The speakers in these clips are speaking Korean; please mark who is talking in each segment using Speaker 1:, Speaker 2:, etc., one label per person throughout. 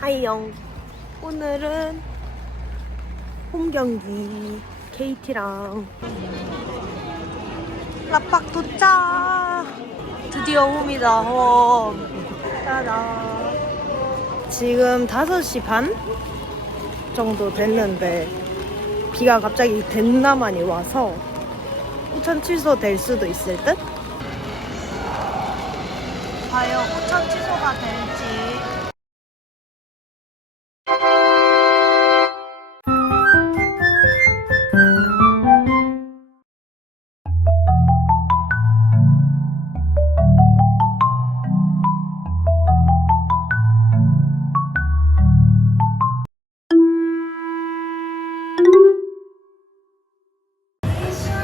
Speaker 1: 하이영. 오늘은 홈 경기 KT랑 라팍 도착. 드디어 홈이다. 홈. 따다. 지금 5시 반 정도 됐는데 비가 갑자기 됐나만이 와서 우천 취소될 수도 있을 듯? 과연 우천 취소가 될지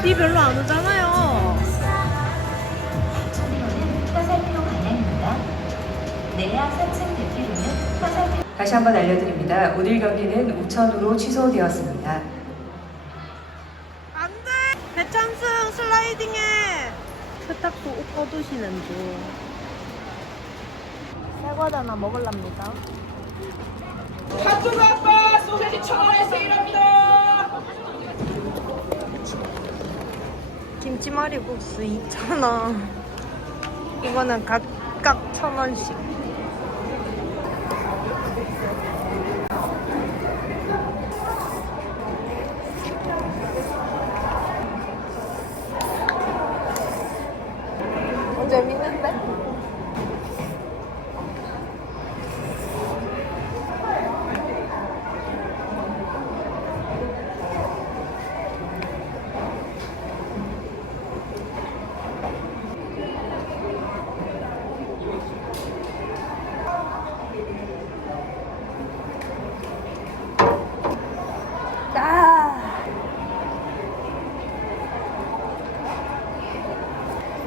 Speaker 1: 비 별로 안 오잖아요
Speaker 2: 화살표 방향입니다. 내야 3층 대피로는 화살표 다시 한번 알려드립니다. 오늘 경기는 우천으로 취소되었습니다.
Speaker 1: 안 돼 배찬승 슬라이딩해 세탁소 옷 꺼두시는 중 새과자 하나 먹을랍니다
Speaker 3: 핫도그 아빠 소세지 천 원에 세일합니다.
Speaker 1: 김치말이 국수 2,000원 이거는 각각 1,000원씩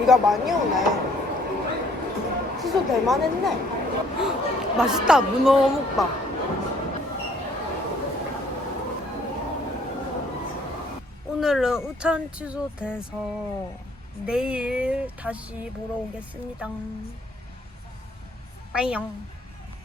Speaker 1: 비가 많이 오네. 취소 될 만했네. 맛있다, 문어 먹밥. 오늘은 우천 취소돼서 내일 다시 보러 오겠습니다. 빠이용.